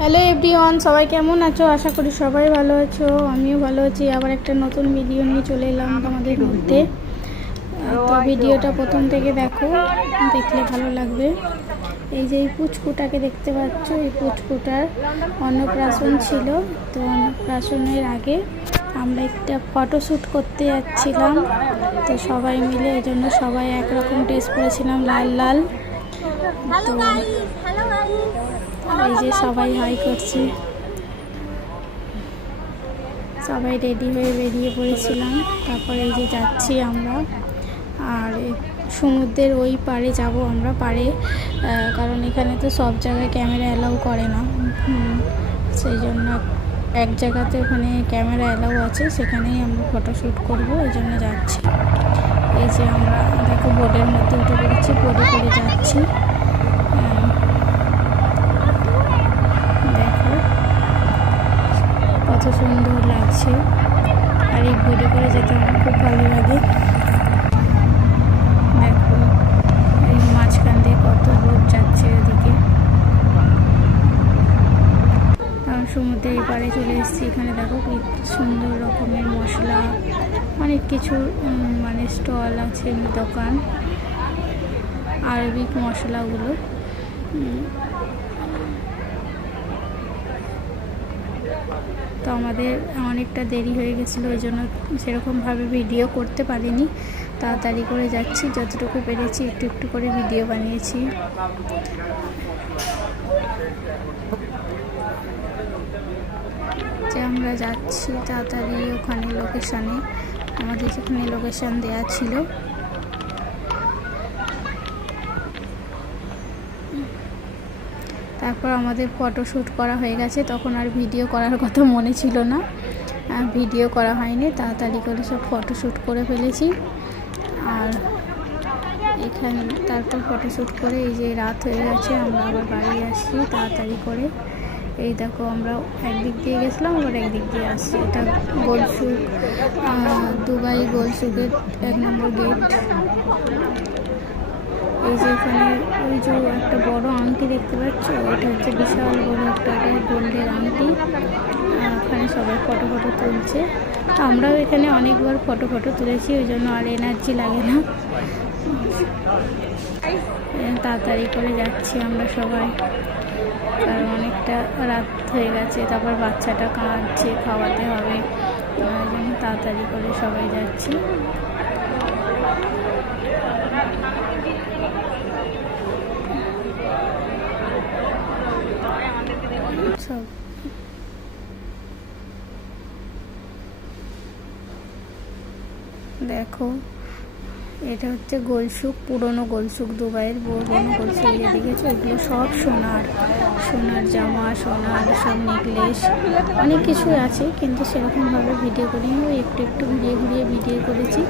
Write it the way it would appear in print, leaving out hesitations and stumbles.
Hello everyone, সবাই কেমন আছো? আশা করি সবাই ভালো আছো। আমিও ভালো আছি। আবার একটা নতুন ভিডিও নিয়ে চলে এলাম তোমাদের মধ্যে। তো ভিডিওটা প্রথম থেকে দেখো, দেখলে ভালো লাগবে। এই যে এই পুচকুটাকে দেখতে পাচ্ছ, এই পুচকুটার অন্নপ্রাশন ছিল। তো অন্নপ্রাশনের আগে আমরা একটা ফটোশ্যুট করতে যাচ্ছিলাম। তো সবাই মিলে, এই জন্য সবাই একরকম ড্রেস পরেছিলাম, লাল লাল। তো এই যে সবাই হাই করছে, সবাই রেডি হয়ে বেরিয়ে পড়েছিলাম। তারপর এই যে যাচ্ছি আমরা, আর সমুদ্রের ওই পাড়ে যাব আমরা, পাড়ে, কারণ এখানে তো সব জায়গায় ক্যামেরা অ্যালাউ করে না। সেই জন্য এক জায়গাতে ওখানে ক্যামেরা অ্যালাউ আছে, সেখানেই আমরা ফটোশ্যুট করবো, এই জন্য যাচ্ছি। এই যে আমরা দেখো বোটের মধ্যে উঠে পড়েছি, বোটে করে যাচ্ছি। দেখো কত সুন্দর লাগছে, আর এই বোটে করে যেতে আমার খুব ভালো লাগে। দেখো এই মাঝখান দিয়ে কত বোট যাচ্ছে ওদিকে। কারণ সমুদ্রের এই পাড়ে চলে এসেছি। এখানে দেখো কি সুন্দর রকমের মশলা, অনেক কিছু মানে স্টল আছে, দোকান, আরবিক মশলাগুলো। তো আমাদের অনেকটা দেরি হয়ে গেছিলো, ওই জন্য সেরকমভাবে ভিডিও করতে পারিনি। তাড়াতাড়ি করে যাচ্ছি, যতটুকু পেরেছি একটু একটু করে ভিডিও বানিয়েছি। যে আমরা যাচ্ছি তাড়াতাড়ি ওখানে লোকেশানে, আমাদের যেখানে লোকেশান দেওয়া ছিল। তারপর আমাদের ফটোশ্যুট করা হয়ে গেছে। তখন আর ভিডিও করার কথা মনে ছিল না, ভিডিও করা হয়নি। তাড়াতাড়ি করে সব ফটোশ্যুট করে ফেলেছি। আর এখানে তারপর ফটোশ্যুট করে এই যে রাত হয়ে গেছে, আমরা আবার বাড়ি আসছি তাড়াতাড়ি করে। এই দেখো আমরা একদিক দিয়ে গেছিলাম, আবার একদিক দিয়ে আসছি। এটা গোলসুক, দুবাই গোলসুকের 1 নম্বর গেট। এই যে এখানে ওই যে একটা বড় আংটি দেখতে পাচ্ছ, এটা হচ্ছে বিশাল বড় একটা গোল্ডের আংটি। ওখানে সবাই ফটো তুলছে। আমরাও এখানে অনেকবার ফটো তুলেছি, ওই জন্য আর এনার্জি লাগে না। তাড়াতাড়ি করে যাচ্ছি আমরা সবাই, কারণ অনেকটা রাত হয়ে গেছে। তারপর বাচ্চাটা কাঁদছে, খাওয়াতে হবে, ওই জন্য তাড়াতাড়ি করে সবাই যাচ্ছি। সব দেখো, এটা হচ্ছে গোলসুক, পুরনো গোলসুক, দুবাইয়ের পুরনো গোলসুক। যে দেখেছো, এগুলো সব সোনার জামা, সোনার সব নেকলেস, অনেক কিছুই আছে, কিন্তু সেরকমভাবে ভিডিও করিনি। একটু ঘুরিয়ে ভিডিও করেছি।